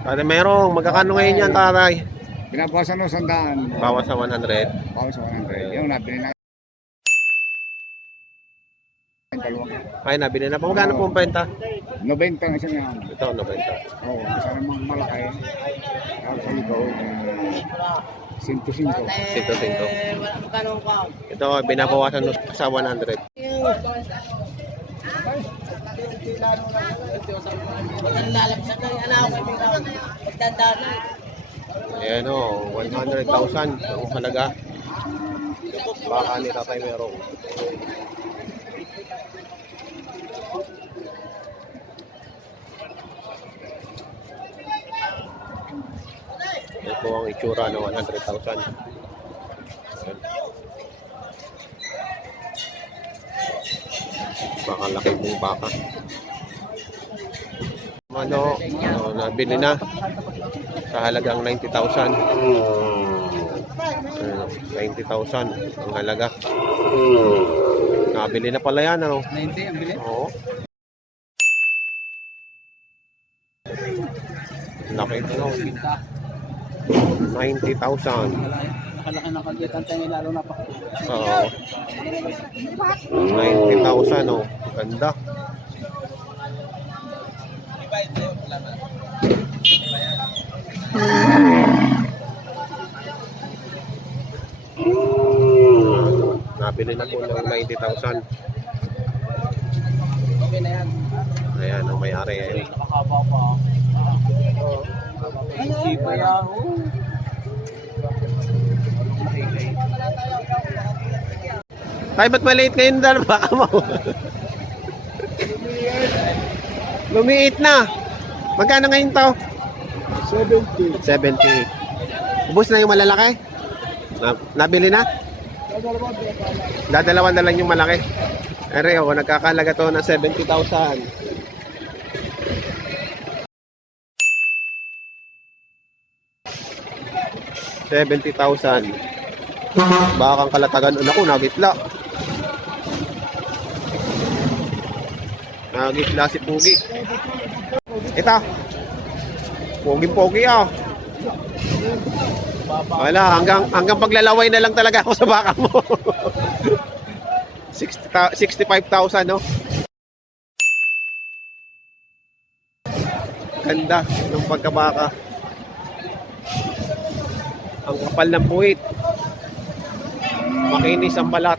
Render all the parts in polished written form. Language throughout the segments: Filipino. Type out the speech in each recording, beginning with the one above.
Tatay Merong, magkakano ngayon yan, tatay? Binabawasan mo 100. Bawas sa 100. Bawas sa 100. Yung nabili na. Dalawang. Ay, nabili na pa. Magkano po ang benta? 90 ang isang yan. Ito, 90. Oo, isa namang malaki. Tapos sa ikaw, 105. Sito. Ito, binabawasan sa 100. Ayan o, 100,000 ang halaga. Baka ni Tatay Merong. Ito ang itsura ng 100,000. Baka laki mong baka. Ano, nabili na sa halagang 90,000. 90,000 ang halaga. Nabili na pala yan, ano? 90 ang bili? Oo. Laki ito, no? 90,000. Nakalaki ng kagitan tayo lalo na pa. Oo. 90,000, no? Ganda. Nabili na po ng 90,000. Okay na yan. Ayan, ang may-ari. Ayan. Nakakaba pa. Hindi pa yan. Tay, ba't maliit ngayon dahil baka mo? Lumiit na. Magkano ngayon to? 70. 70. Ubus na yung malalaki? Nabili na? Dadalawan na lang yung malaki. Ere, ako, nagkakalaga to na 70,000. $70,000. Bakang kalatagan ako, nagitla. Nagitla si Pugi. Ito. Pogi-pogi ah. Wala, hanggang paglalaway na lang talaga ako sa baka mo. 65,000, no? Ganda ng pagkabaka. Ang kapal ng puwit. Makinis ang balat.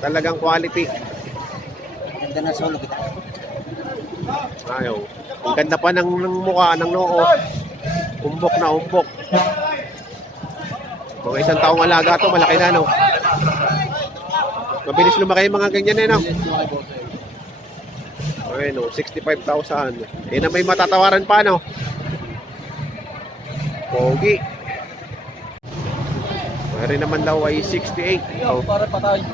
Talagang quality. Ganda na solo kita. Ayaw. Ang ganda pa ng mukha, ng noo. Umbok na umbok. Mga isang taong alaga to, malaki na, no? Mabilis lumaki yung mga ganyan, no? Okay, no? 65,000. Eh na may matatawaran pa, no? Pogi. Mayroon naman daw ay 68. Oh. Para patay.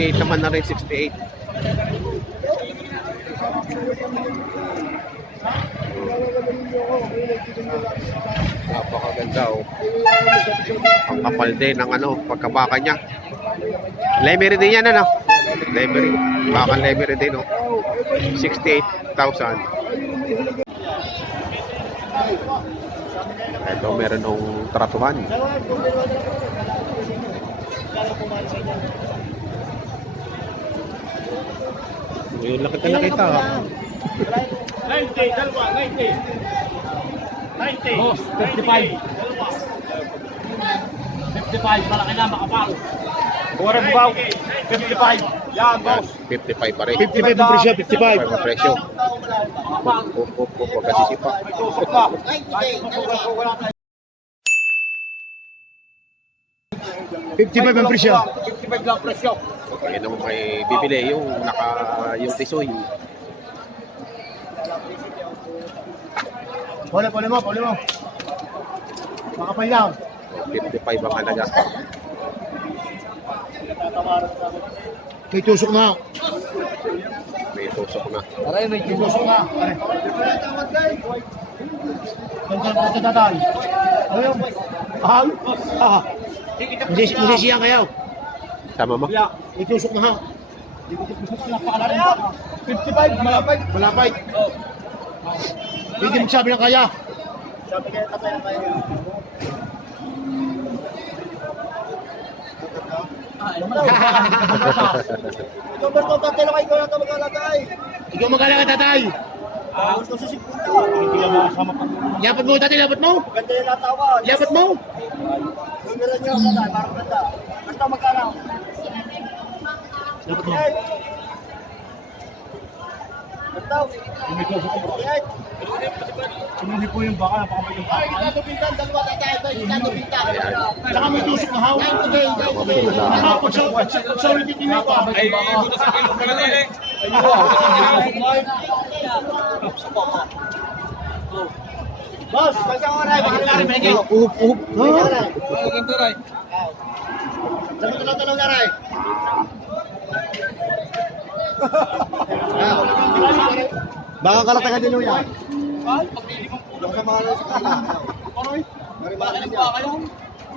Naman na rin, 68. Napakaganda, oh. Ang kapal din ng ano, pagkabaka niya. Lemery din yan, ano? Lemery. Bakang lemery din, oh. 68,000. Ito, meron ng tratuhan. Yung laki na kita. 90, dalawa, 90. 90. Boss, 55. 55, malaki na, makapal. Buwan mo ba? 55. Yan, boss. 55 pa rin. 55 ang presyo, 55. Ang presyo. Huwag kasi sipa. Tusok pa. 55 ang presyo. 55 lang presyo. Yan ang may bibili yung yung tisoy. Pole mo. Makapal lang. 55 ang halaga. May tusok na. May tusok na. Aray, may tusok na. Aray. Ganda sa tatay. Ayun. Masisiyang kayo. Tama mo? Itusok na ha. 55, malapit. Hindi magsabi ng kaya. Sabi kaya tatay ng kaya. Ikaw ba ito tatay na kayo ikaw na mag-alagay? Ikaw mag-alagay tatay. Gusto sa 50. Yapat mo tatay, yapat mo. Ganda yung natawan. Yapat mo. Numero niyo tatay, parang ganda. Basta magkano. Yapat mo. Ganda. Sumuhi po yung baka, napakabay yung baka. Pintan, dalawa tatay, pintan. Saka may tusok na hawak. Nakapot sa ulit yung tingin ko. Ay, buto sa kilo ka na eh. Boss, kasang oray, baka rin may Up. Ganto ray. Sabi ko lang na ray. Baka kalatagan din yung yan. Yung sa mga sa kanya. Baka lang ba kayo?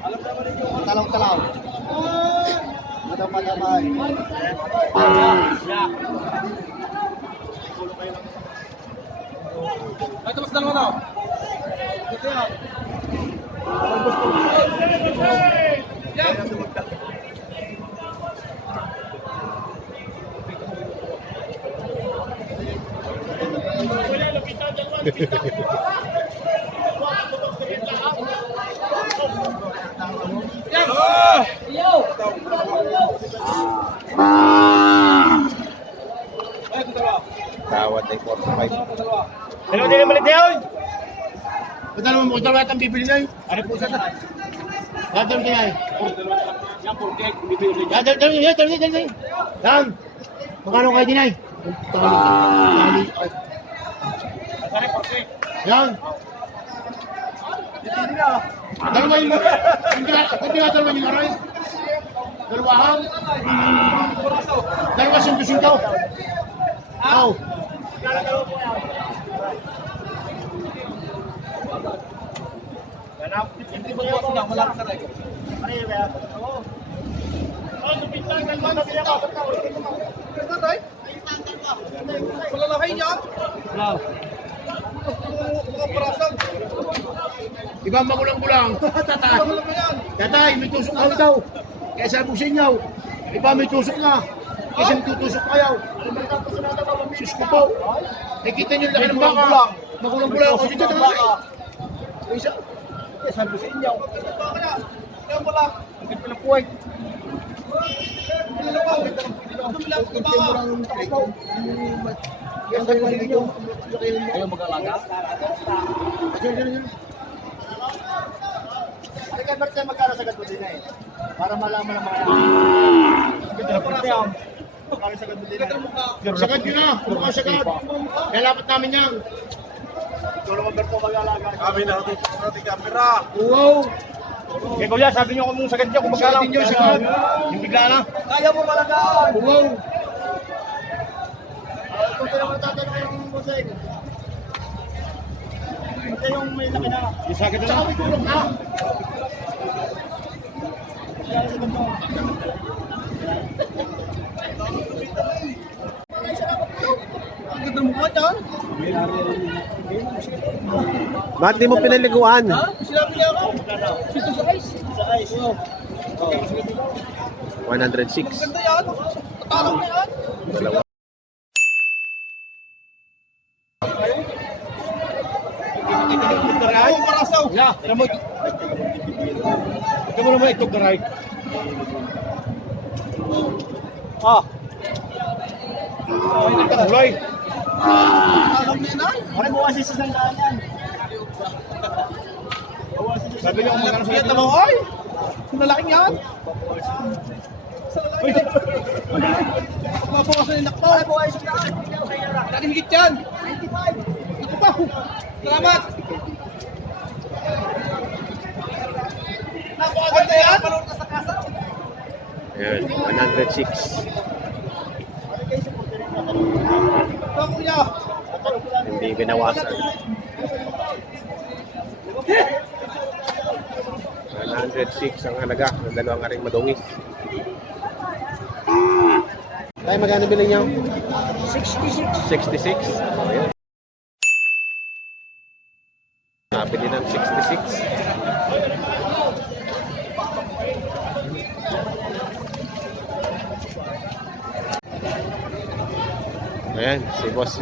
Alam naman ninyo. Talaw-talaw. Madamay. Ay, tapos dalawa na. Ito yan. Tawad ay 45. Dalawa din ang malit yun. Dalawa mo, dalawa itang bibili na yun. Ano po siya na? Dalawa din ay. Yan, 48. Bibili na yun. Dalawa. Yan. Magkano kayo din ay? Yan. Dalawa yung hindi nga dalawa yung aray. Dalawahan. Dalawa sinto-sinto. Aw. Hindi ba yung sila? Wala ka rin. Ano yung kaya? Oo. Oh, tupintang dalawa na siya ka. Wala na kayo niyan? Wala. Iba magulang-gulang. Tatay, may tusok na daw. Kaya sabi ko sa inyo, iba may tusok na. Kasi may tutusok kayo. Sus ko po. Nakita nyo laki ng baka. Magulang-gulang ako dito talaga. Isa. Kaya sabi ko sa inyo. Kaya wala. Ang ganda ng puwag. Ayaw mag-alaga? Halika ba tayo magkano sa gadbo din eh? Para malaman ng mga magkano sa gadbo din eh? Sagad nyo na! Mukhang sagad! Kaya lapat namin yan! Ito naman ba po mag-alaga? Kami na natin camera! Wow! Kaya kuya, sabi nyo kung sagad nyo kung magkano? Sagad nyo, sagad! Yung bigla na! Kaya mo malagaan! Wow! Kung ito naman tatanong yung musik. Ito yung may laki na. Yung sagad na. Saka may tulong na. Ang ganda mo ba dyan? Bakit di mo pinaliguan? Sinabi niya ako. Sito sa ice. Sa ice. 106. Ang ganda yan. Tatalong na yan. Dalawa. Ay, parasaw. Ya, ramot. Ito mo naman ito, garay. Ay, nagkakulay. Alam niya na. Ay, buwasi sa sandaan yan. Sabi niya kung magkano sa ito. Ay, malalaking yan. Mabawasan yung nakto. Ay, buwasi sa sandaan. Laging higit yan. 95. Ito pa. Salamat. Napakaganda yan. Palunod ka sa kasa. Ayan, 106. Kuya. Hindi binawasan. 106 ang halaga ng dalawang aring madungis. Tayo, magkano bilhin niyo? 66. 66. Ayan. Nabili ng 66. Ayan, si boss,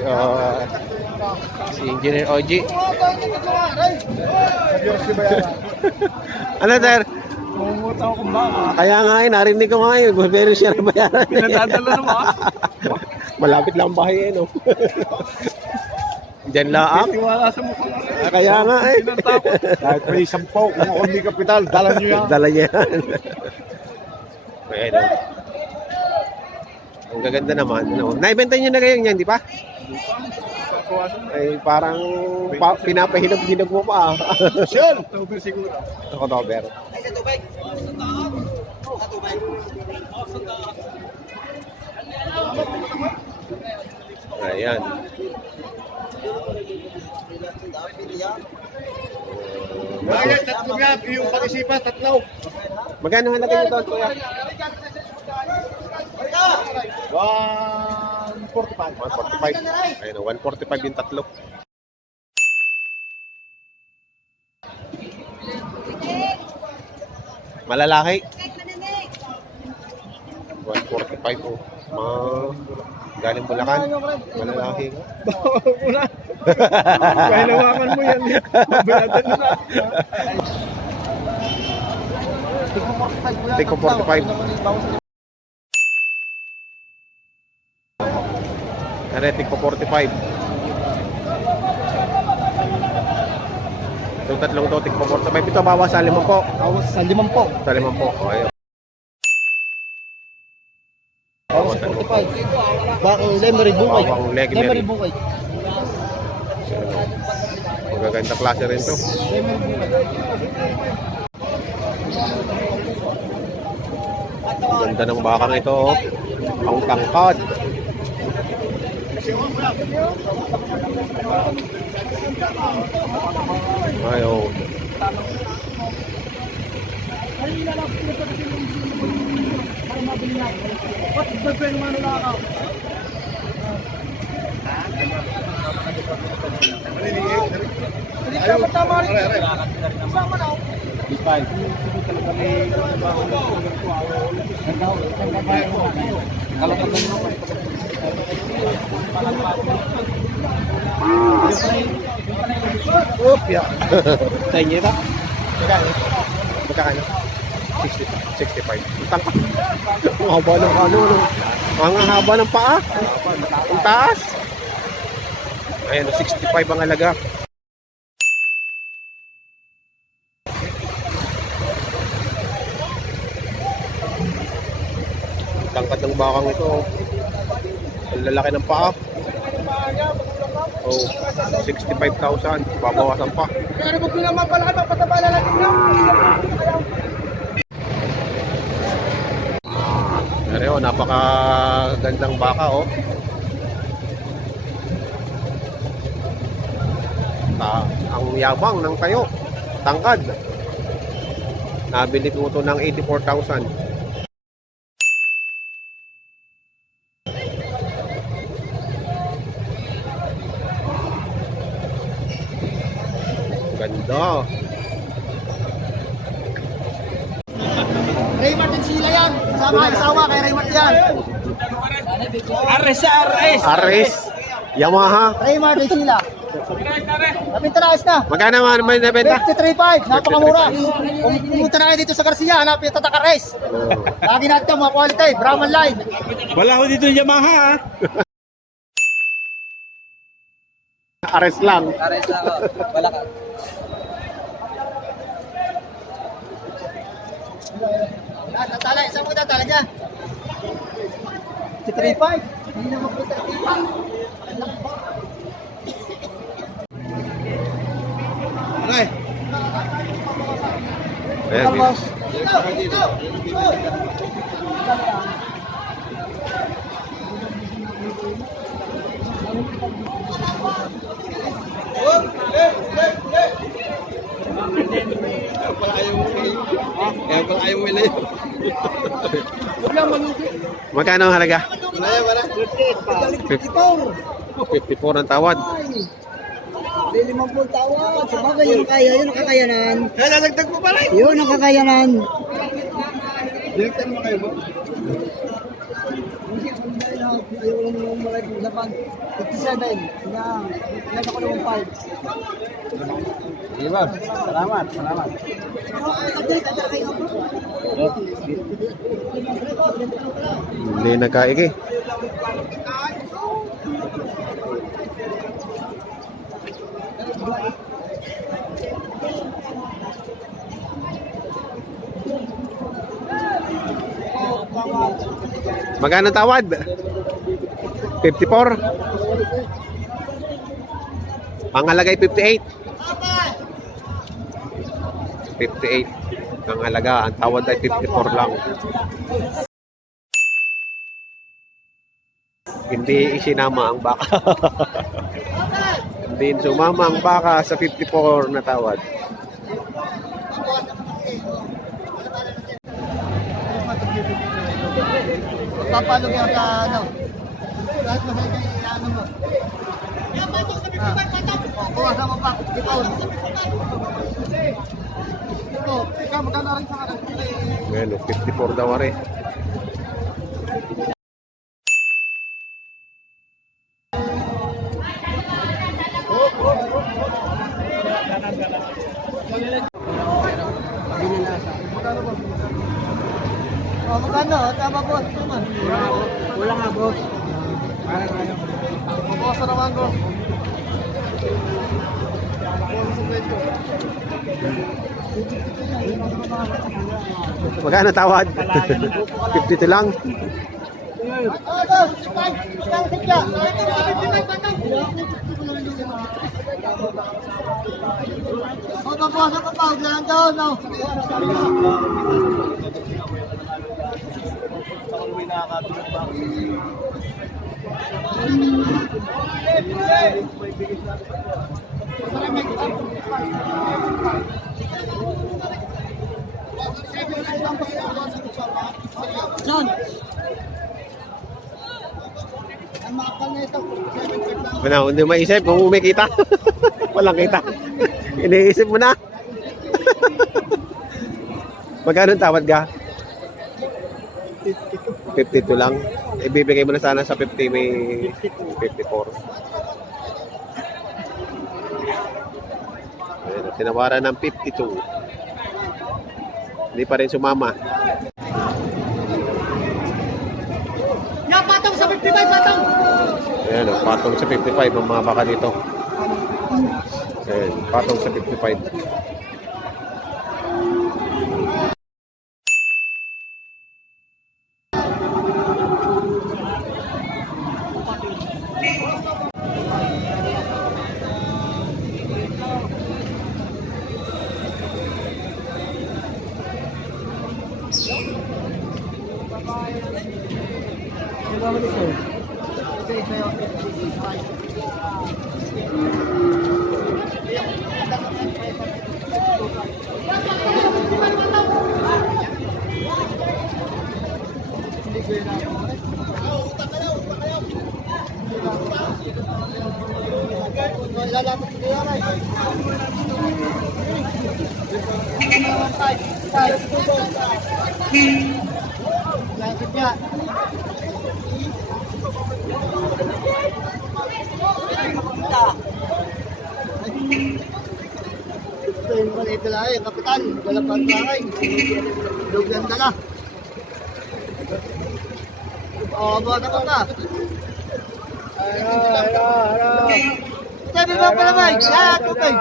si Engineer OG. Ano, sir? Mumuta ako kung ba? Kaya nga narinig ko nga yun. Pero siya na bayaran. Pinadadala naman. Malapit lang ang bahay no? Diyan laang. Tiwala sa mukha. Kaya nga Kahit may 10, kung ako hindi kapital, dala nyo yan. Dala niya yan. Ayan o. Ang gaganda naman. Ano? Naibenta niyo na kayo yan, di ba? Ay, parang pinapahinog-hinog mo pa. Sure! October siguro. October. Ayan. Bakit? Tatlo nga, yung pag-isipan, tatlo. Magkano halaga nyo doon, kuya? 145. 145. Ayun, 145 yung tatlo. Malalaki. 145 oh. Galing Bulacan. Malalaki. Una. Pahilawakan mo yan. Mabayatan mo na. Tiko 45. Aretik ko 45. Itong tatlong to, tik po 45. Ito bawas sa 5 po. Awas sa 5 po. Sa 5 po. O, ayun. Awas sa 45. Bakang lemery bukay. Bawang lemery. Lemery bukay. Magaganda klase rin to. Lemery bukay. Ganda ng bakang ito. Oh. Ang tangkad. Ayaw. Opya. Tayo ba? Magkano? 65. Ang tangkad. Ang haba ng ano. Ang haba ng paa. Ang taas. Ayan, 65 ang halaga. Ang tangkad ng bakang ito. Ang lalaki ng paa. Oh, 65,000. Babawasan pa. Pero kung pinamapalaki, papatabala natin lang. Pero napakagandang baka oh. Ang yabang ng tayo. Tangkad. Nabili ko ito ng 84,000. Ganda. Ray Martin sila yan. Sama asawa kay Ray Martin yan. Ares. Yamaha. Ray Martin sila. Napinta na ayos na. Magkano naman may nabenta? 53.5, napakamura. Kung pumunta na kayo dito sa Garcia, hanapin yung Tataka Race. Lagi natin mga quality, Brahman Line. Wala ko dito yung Yamaha. Ares lang. Ares na ako, wala ka. Tatala, isang mo tatala niya. 53.5. Hindi na mapunta na kita. Aray. Ayan, Magkano ang halaga? Wala. 54 ang tawad. Hindi 50 tawad. Sabagay yung kaya, yun ang kakayanan. Lalagdag mo pala. Yun ang kakayanan. Direktan mo kayo ba? Ayaw ko lang yung malay kong laban. 57. Ilan ako ng 5. Sige ba? Salamat. Hindi nagkaig eh. Magkano tawad? 54? Ang halagay 58. 58 ang halaga, ang tawad ay 54 lang. Hindi isinama ang baka. Hindi sumama ang baka sa 54 na tawad. Papalo ka sa ano? Lahat na sa ano mo? Kuha mo pa. Ikaw, magkano rin sa kanan? Ngayon, 54 daw rin. Magkano? Tama boss naman. Wala nga, boss. Boss na naman boss. Magkano tawad? 52 lang. John. Ano, hindi maisip kung umikita. Walang kita. Iniisip mo na. Magkano tawad ka? 52 lang. Ibibigay mo na sana sa 50, may 54. Ayan, tinawaran ng 52. Hindi pa rin sumama. Yan, patong sa 55, patong! Ayan, patong sa 55 ang mga baka dito. Ayan, patong sa 55. Ito yung maliit na lahi, kapitan. Wala pa ang bahay. Lugyan dala. Bata ka na. Hello. Sabi mo pala ba? Siya, tubig.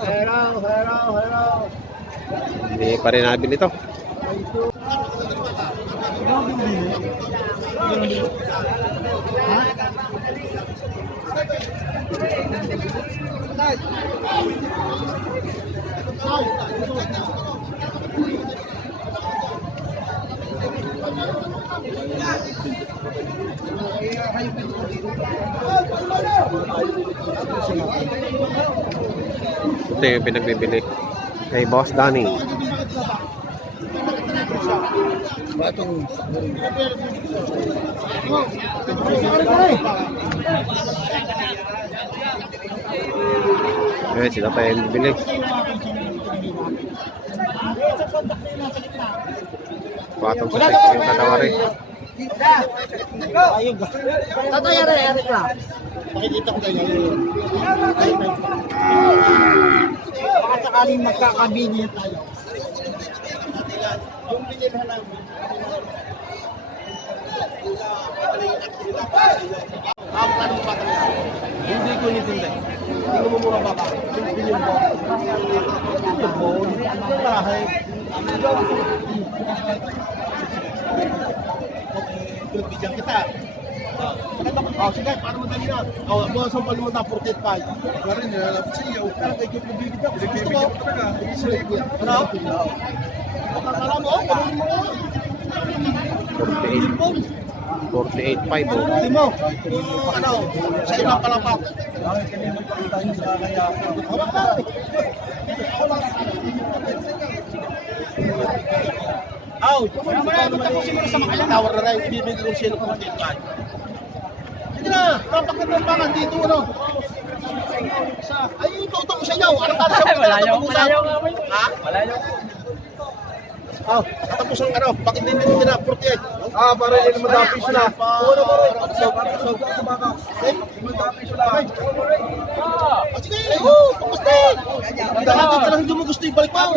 Hello. Hindi pa rin nabili ito. Ito yung pinagbibili kay Boss Danny. Batong. Eh, sila pa yung bibili. Patong sa sekto yung dalawa rin. Tatay, ari ka. Pakikita ko kayo. Baka sakaling magkakabini tayo. Yung binilhan lang. Anong bata niya? Hindi ko nitindi. Tingnan mo muna baka. 6 billion po. Bahay. Bigyan kita. Oh, sige, paano madali na? Oh, buwan sa palimang na 45. Wala rin, nilalapit sa iyo. Kaya kayo bibigyan ako. Bibigyan ako talaga. Ano? Akala mo? Karoon mo? 48. 48.5 oh. Hindi mo. Ano? Sa ilang palapat. Aw, tapusin mo na sa makanya. Tawar na rin, ibibigay ko siya ng kumatikan. Sige na, napakagandang pangan dito, ano? Ay, ito mo sa inyo. Anong para sa mga Malayo nga mo. Ha? Malayo. Aw, tapos ang ano, bakit hindi nyo na 48? Ah, para hindi madapis na. Ano ba rin? Sa baka. Eh, Madapis na. sige, tapos na. Dahil ka lang hindi mo gusto ibalik mo.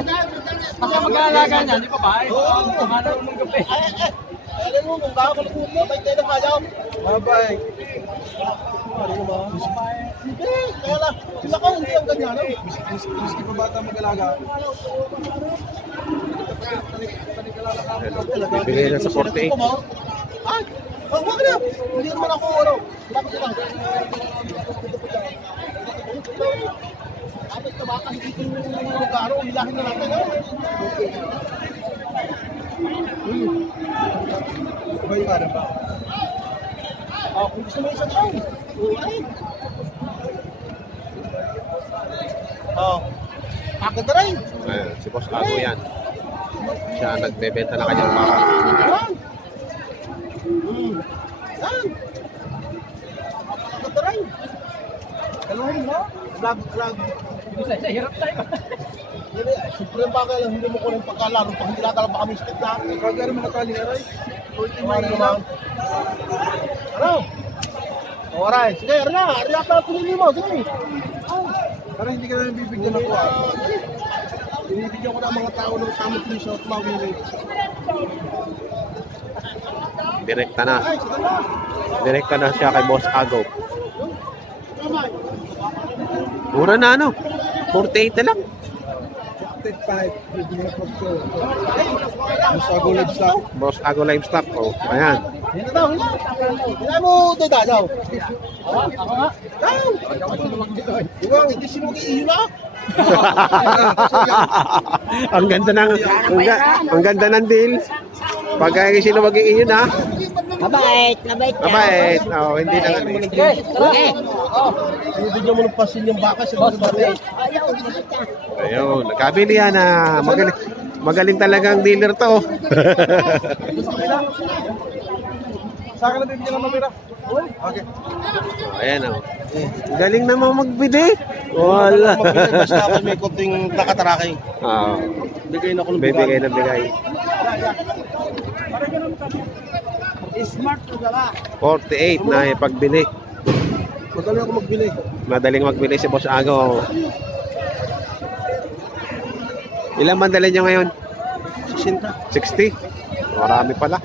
Baka mag-aalaga niya, di pa ba? Oo. Hanap ng gabi. Alam mo, kung baka kalukot mo, may tayo na kaya. Bye-bye. Hindi, kaya lang. Sila ka, hindi ang ganyan. Miski pa bata mag-alaga. Bibili na sa 48. Ay, wag na. Hindi naman ako, ano. Bakit lang? Kapit na baka hindi ko yung lugar, hilahin na natin, ha? Bye, para ba? Kung gusto mo isa taon. Ay. Agad na rin. Ayan, si Boss Ago yan. Siya ang nagbebenta na kanyang baka. Yan. Yan. Agad na rin. Kaluhin mo. Lag. Hirap tayo. Hindi, siyempre ang bagay lang, hindi mo ko rin pagkalaro pag hindi natin baka may skit na. Kagari mo na tali, aray. Ano naman? Ano? Alright, sige, Arya pa pinili mo, sige. Para hindi ka na bibigyan ako. Binibigyan ko na ang mga tao ng tamang piso at mawili. Direkta na. Ay, sige na. Direkta na siya kay Boss Ago. Mura na ano? 48 na lang. 55. Bibigyan ko ko. Mas ako livestock. Boss Ago Livestock. Oh, ayan. Hindi na daw, hindi. Hindi mo dada daw. Ako nga. Daw. Wow, hindi sino mag-iiyo na. ang ganda ng ang ganda ng deal. Pag sino mag-iinyo na. Mabait Mabait. Oh, hindi na. Binibigyan mo ng pasin yung baka sa mga bata. Ayun, nagkabili yan na magaling talagang dealer to. Sa akin na bibigyan ng mamira. Okay. Ayan oh. Galing naman magbili. Wala. Basta ako may konting nakataraking. Oo. Bigay na ako ng Bibigay na bigay. Smart to dala. 48 na ipagbili. Magaling ako magbili. Madaling magbili si Boss Ago. Ilang mandala niyo ngayon? 60. 60? Marami pala.